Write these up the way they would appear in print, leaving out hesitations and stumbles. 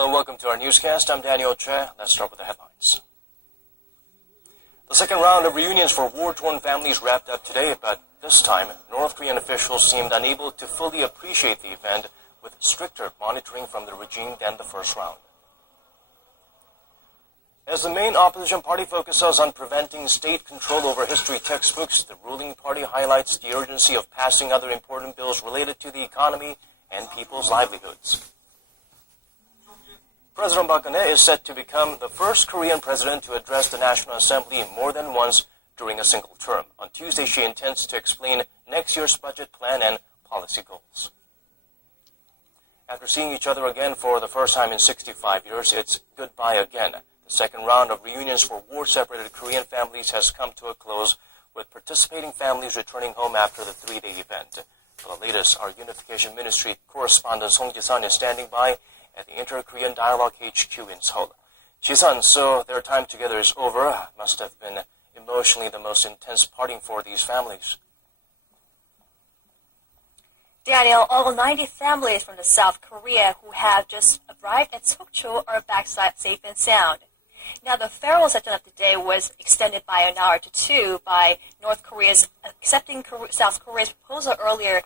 Hello and welcome to our newscast. I'm Daniel Che. Let's start with the headlines. The second round of reunions for war-torn families wrapped up today, but this time, North Korean officials seemed unable to fully appreciate the event with stricter monitoring from the regime than the first round. As the main opposition party focuses on preventing state control over history textbooks, the ruling party highlights the urgency of passing other important bills related to the economy and people's livelihoods. President Park Geun-hye is set to become the first Korean president to address the National Assembly more than once during a single term. On Tuesday, she intends to explain next year's budget plan and policy goals. After seeing each other again for the first time in 65 years, it's goodbye again. The second round of reunions for war-separated Korean families has come to a close, with participating families returning home after the three-day event. For the latest, our Unification Ministry correspondent Song Ji-sun is standing by at the Inter-Korean Dialogue HQ in Seoul. Ji-sun, so their time together is over. Must have been emotionally the most intense parting for these families. Daniel, all 90 families from the South Korea who have just arrived at Sokcho are back safe and sound. Now, the farewell session of the day was extended by an hour to two by North Korea's accepting South Korea's proposal earlier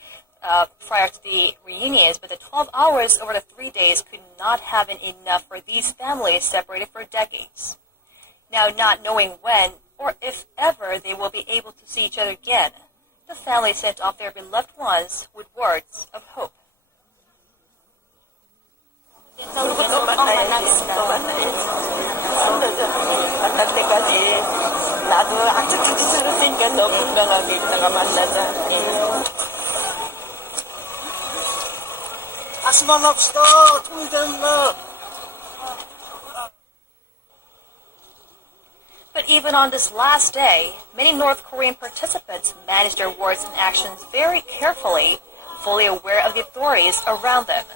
prior to the reunions, but the 12 hours over the 3 days could not have been enough for these families separated for decades. Now, not knowing when or if ever they will be able to see each other again, the families sent off their beloved ones with words of hope. 만날 때까지 나도 아직까지 살았으니까 너 건강하게 있다가 만나자. 다시 만납시다. 통일되는 날. But even on this last day, many North Korean participants managed their words and actions very carefully, fully aware of the authorities around them.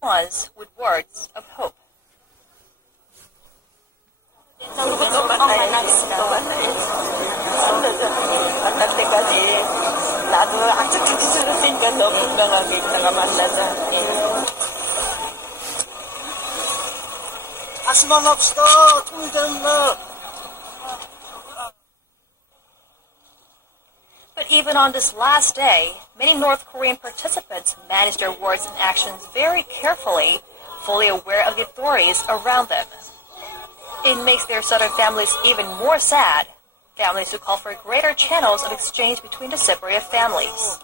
Was with words of hope. 만날 때까지 나도 아직까지 살았으니까 너 건강하게 있다가 만나자. 다시 만납시다. 통일되는 날. But even on this last day, many North Korean participants managed their words and actions very carefully, fully aware of the authorities around them. It makes their southern families even more sad, families who call for greater channels of exchange between the separated families.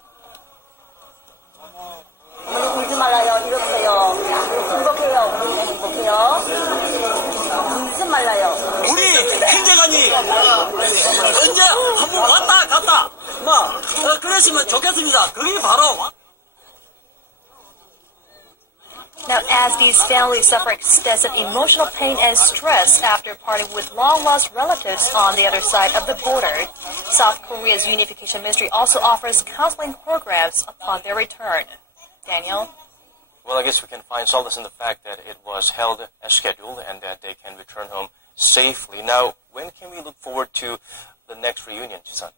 울지 말아요. 이렇게요. 행복해요. 우리는 행복해요. 울지 말아요. 우리 행정관이 언제 한번 왔다 갔다 그랬으면 좋겠습니다. 그게 바로. Now, as these families suffer extensive emotional pain and stress after parting with long-lost relatives on the other side of the border, South Korea's Unification Ministry also offers counseling programs upon their return. Daniel? Well, I guess we can find solace in the fact that it was held as scheduled and that they can return home safely. Now, when can we look forward to the next reunion, Ji-sun?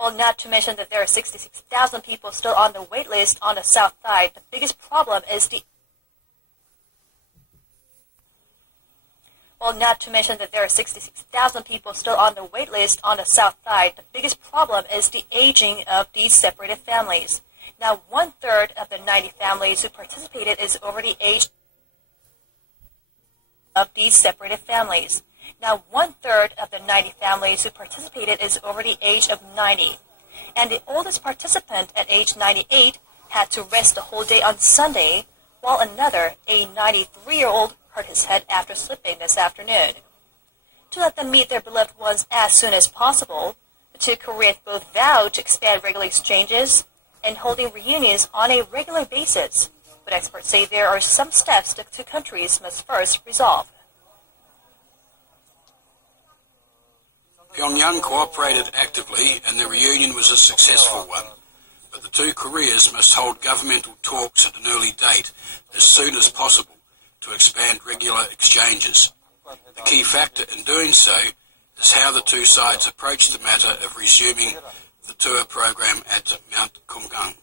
Well, not to mention that there are 66,000 people still on the wait list on the south side. The biggest problem is the aging of these separated families. Now, 1/3 of the 90 families who participated is over the age of these separated families. Now, 1/3 of the 90 families who participated is over the age of 90. And the oldest participant at age 98 had to rest the whole day on Sunday, while another, a 93-year-old, hurt his head after slipping this afternoon. To let them meet their beloved ones as soon as possible, the two Koreas both vowed to expand regular exchanges and holding reunions on a regular basis. But experts say there are some steps the two countries must first resolve. Pyongyang cooperated actively and the reunion was a successful one. But the two Koreas must hold governmental talks at an early date as soon as possible to expand regular exchanges. The key factor in doing so is how the two sides approached the matter of resuming the tour program at Mount Kumgang.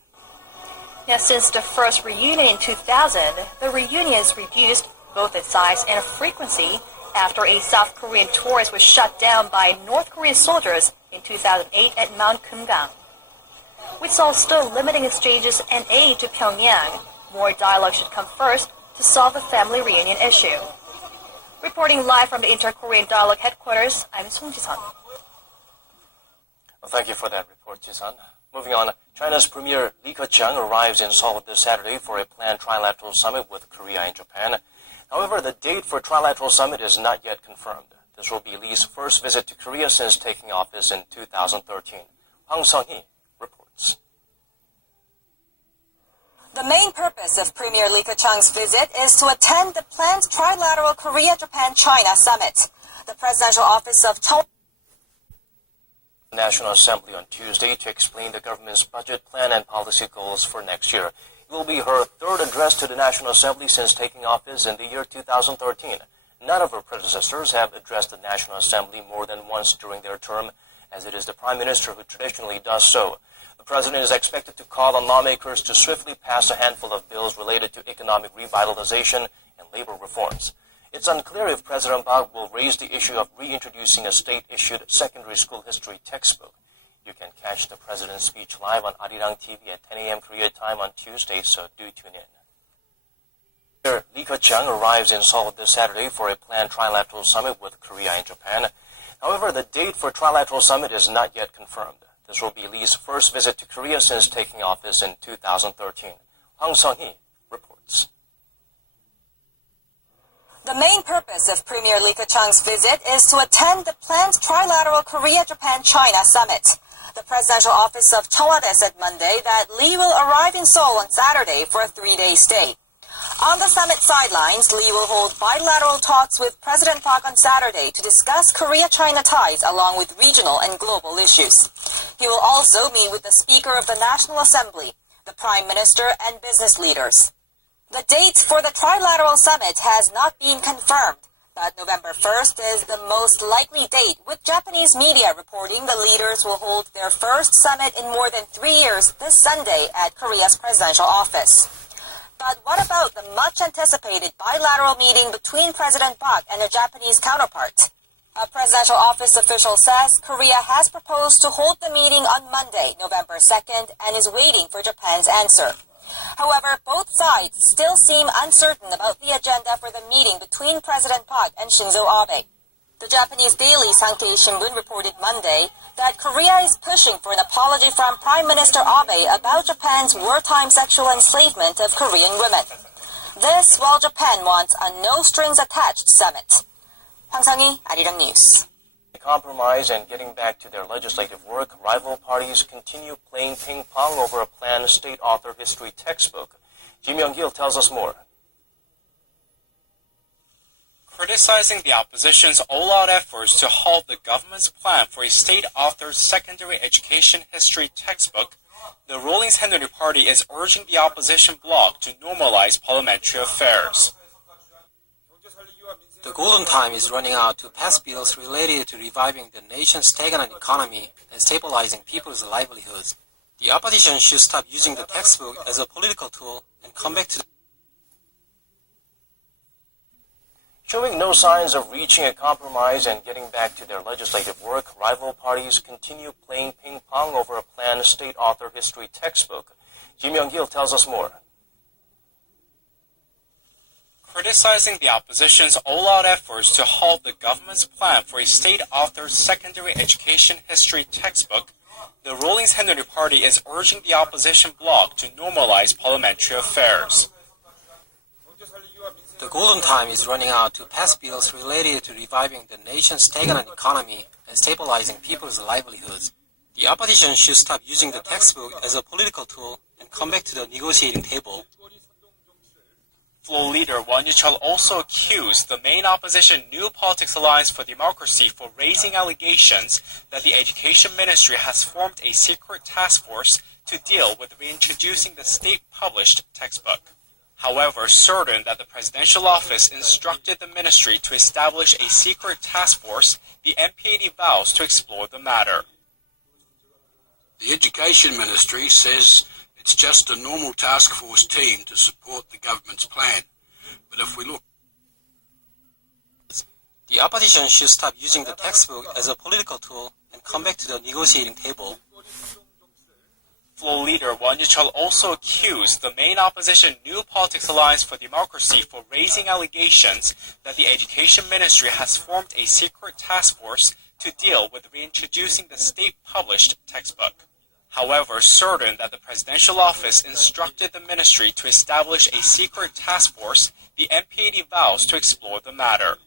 Now, since the first reunion in 2000, the reunions reduced both its size and frequency after a South Korean tourist was shut down by North Korean soldiers in 2008 at Mount Kumgang. With Seoul still limiting exchanges and aid to Pyongyang, more dialogue should come first to solve the family reunion issue. Reporting live from the Inter-Korean Dialogue headquarters, I'm Song Ji-sun. Well, thank you for that report, Ji-sun. Moving on, China's Premier Li Keqiang arrives in Seoul this Saturday for a planned trilateral summit with Korea and Japan. However, the date for trilateral summit is not yet confirmed. This will be Li's first visit to Korea since taking office in 2013. Hwang Sung-hee reports. The main purpose of Premier Li Keqiang's visit is to attend the planned trilateral Korea-Japan-China summit. The presidential office of National Assembly on Tuesday to explain the government's budget plan and policy goals for next year. It will be her third address to the National Assembly since taking office in the year 2013. None of her predecessors have addressed the National Assembly more than once during their term, as it is the Prime Minister who traditionally does so. The President is expected to call on lawmakers to swiftly pass a handful of bills related to economic revitalization and labor reforms. It's unclear if President Park will raise the issue of reintroducing a state-issued secondary school history textbook. You can catch the President's speech live on Arirang TV at 10 a.m. Korea time on Tuesday, so do tune in. Li Keqiang arrives in Seoul this Saturday for a planned trilateral summit with Korea and Japan. However, the date for trilateral summit is not yet confirmed. This will be Li's first visit to Korea since taking office in 2013. Hwang Sung-hee reports. The main purpose of Premier Li Keqiang's visit is to attend the planned trilateral Korea-Japan-China summit. The presidential office of Cheonwade said Monday that Li will arrive in Seoul on Saturday for a 3-day stay. On the summit sidelines, Li will hold bilateral talks with President Park on Saturday to discuss Korea-China ties along with regional and global issues. He will also meet with the Speaker of the National Assembly, the Prime Minister, and business leaders. The date for the trilateral summit has not been confirmed, but November 1st is the most likely date, with Japanese media reporting the leaders will hold their first summit in more than 3 years this Sunday at Korea's presidential office. But what about the much-anticipated bilateral meeting between President Park and their Japanese counterpart? A presidential office official says Korea has proposed to hold the meeting on Monday, November 2nd, and is waiting for Japan's answer. However, both sides still seem uncertain about the agenda for the meeting between President Park and Shinzo Abe. The Japanese daily Sankei Shimbun reported Monday that Korea is pushing for an apology from Prime Minister Abe about Japan's wartime sexual enslavement of Korean women. This while Japan wants a no-strings-attached summit. Hwang Sung-hee, Arirang News. Compromise and getting back to their legislative work, rival parties continue playing ping-pong over a planned state author history textbook. Ji Myung-gil tells us more. Criticizing the opposition's all-out efforts to halt the government's plan for a state-authored secondary education history textbook, the ruling Saenuri Party is urging the opposition bloc to normalize parliamentary affairs. The golden time is running out to pass bills related to reviving the nation's stagnant economy and stabilizing people's livelihoods. The opposition should stop using the textbook as a political tool and come back to Showing no signs of reaching a compromise and getting back to their legislative work, rival parties continue playing ping-pong over a planned state author history textbook. Ji Myung-gil tells us more. Criticizing the opposition's all-out efforts to halt the government's plan for a state-authored secondary education history textbook, the ruling Saenuri Party is urging the opposition bloc to normalize parliamentary affairs. The golden time is running out to pass bills related to reviving the nation's stagnant economy and stabilizing people's livelihoods. The opposition should stop using the textbook as a political tool and come back to the negotiating table. Floor leader Won Yu-cheol also accused the main opposition New Politics Alliance for Democracy for raising allegations that the Education Ministry has formed a secret task force to deal with reintroducing the state-published textbook. However, certain that the presidential office instructed the ministry to establish a secret task force, the MPAD vows to explore the matter. The Education Ministry says it's just a normal task force team to support the government's plan. But if we look... The opposition should stop using the textbook as a political tool and come back to the negotiating table. Floor leader Won Ju-chul also accused the main opposition New Politics Alliance for Democracy for raising allegations that the Education Ministry has formed a secret task force to deal with reintroducing the state-published textbook. However, certain that the presidential office instructed the ministry to establish a secret task force, the MPAD vows to explore the matter.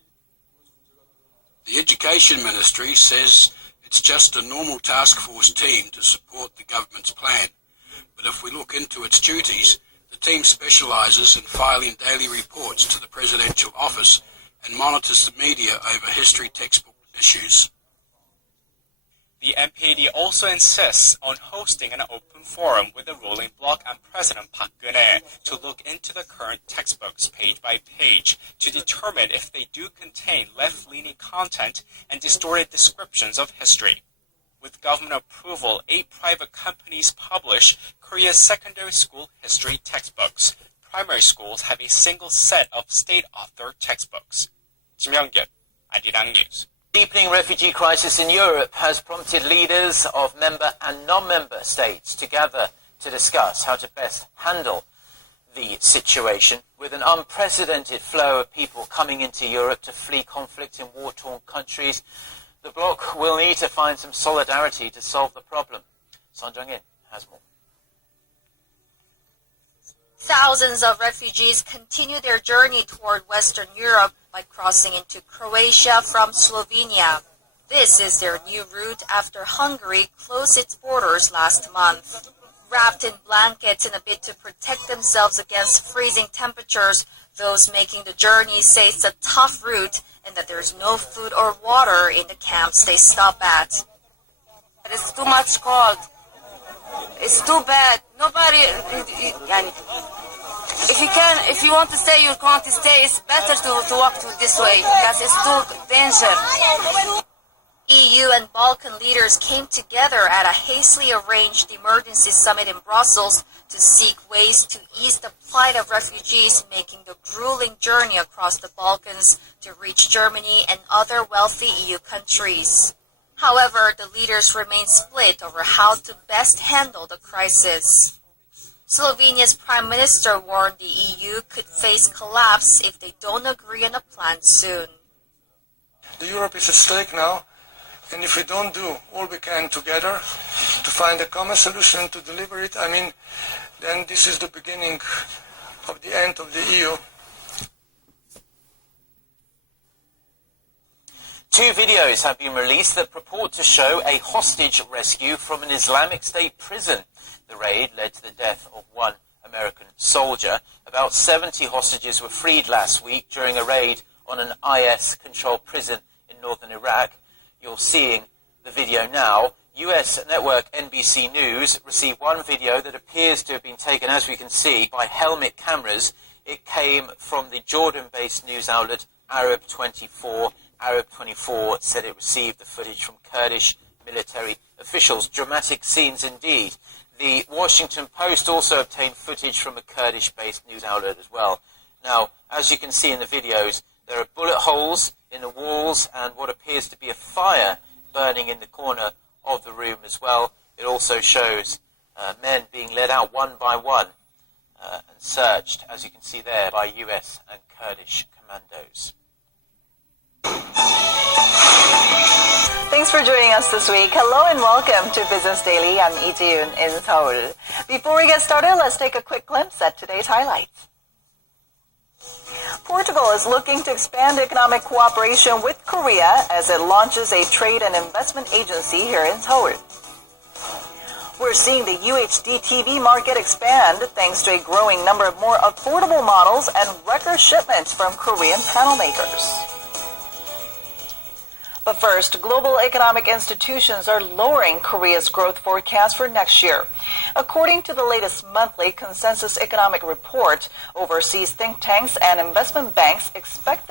The Education Ministry says it's just a normal task force team to support the government's plan. But if we look into its duties, the team specialises in filing daily reports to the presidential office and monitors the media over history textbook issues. The MPAD also insists on hosting an open forum with the ruling bloc and President Park Geun-hye to look into the current textbooks page by page to determine if they do contain left-leaning content and distorted descriptions of history. With government approval, 8 private companies publish Korea's secondary school history textbooks. Primary schools have a single set of state-authored textbooks. Kim Young-gyun, Arirang News. Deepening refugee crisis in Europe has prompted leaders of member and non-member states to gather to discuss how to best handle the situation. With an unprecedented flow of people coming into Europe to flee conflict in war-torn countries, the bloc will need to find some solidarity to solve the problem. Son Jung-in has more. Thousands of refugees continue their journey toward Western Europe by crossing into Croatia from Slovenia. This is their new route after Hungary closed its borders last month. Wrapped in blankets in a bid to protect themselves against freezing temperatures, those making the journey say it's a tough route and that there's no food or water in the camps they stop at. It's too much cold. It's too bad. Nobody... If you want to stay, you can't stay. It's better to walk this way because it's too dangerous. EU and Balkan leaders came together at a hastily arranged emergency summit in Brussels to seek ways to ease the plight of refugees making the grueling journey across the Balkans to reach Germany and other wealthy EU countries. However, the leaders remain split over how to best handle the crisis. Slovenia's prime minister warned the EU could face collapse if they don't agree on a plan soon. Europe is at stake now, and if we don't do all we can together to find a common solution to deliver it, then this is the beginning of the end of the EU. 2 videos have been released that purport to show a hostage rescue from an Islamic State prison. The raid led to the death of 1 American soldier. About 70 hostages were freed last week during a raid on an IS-controlled prison in northern Iraq. You're seeing the video now. US network NBC News received 1 video that appears to have been taken, as we can see, by helmet cameras. It came from the Jordan-based news outlet Arab 24. Arab 24 said it received the footage from Kurdish military officials. Dramatic scenes indeed. The Washington Post also obtained footage from a Kurdish-based news outlet as well. Now, as you can see in the videos, there are bullet holes in the walls and what appears to be a fire burning in the corner of the room as well. It also shows men being led out one by one and searched, as you can see there, by US and Kurdish commandos. Thanks for joining us this week. Hello and welcome to Business Daily. I'm Lee Ji-yoon in Seoul. Before we get started, let's take a quick glimpse at today's highlights. Portugal is looking to expand economic cooperation with Korea as it launches a trade and investment agency here in Seoul. We're seeing the UHD TV market expand thanks to a growing number of more affordable models and record shipments from Korean panel makers. But first, global economic institutions are lowering Korea's growth forecast for next year. According to the latest monthly consensus economic report, overseas think tanks and investment banks expect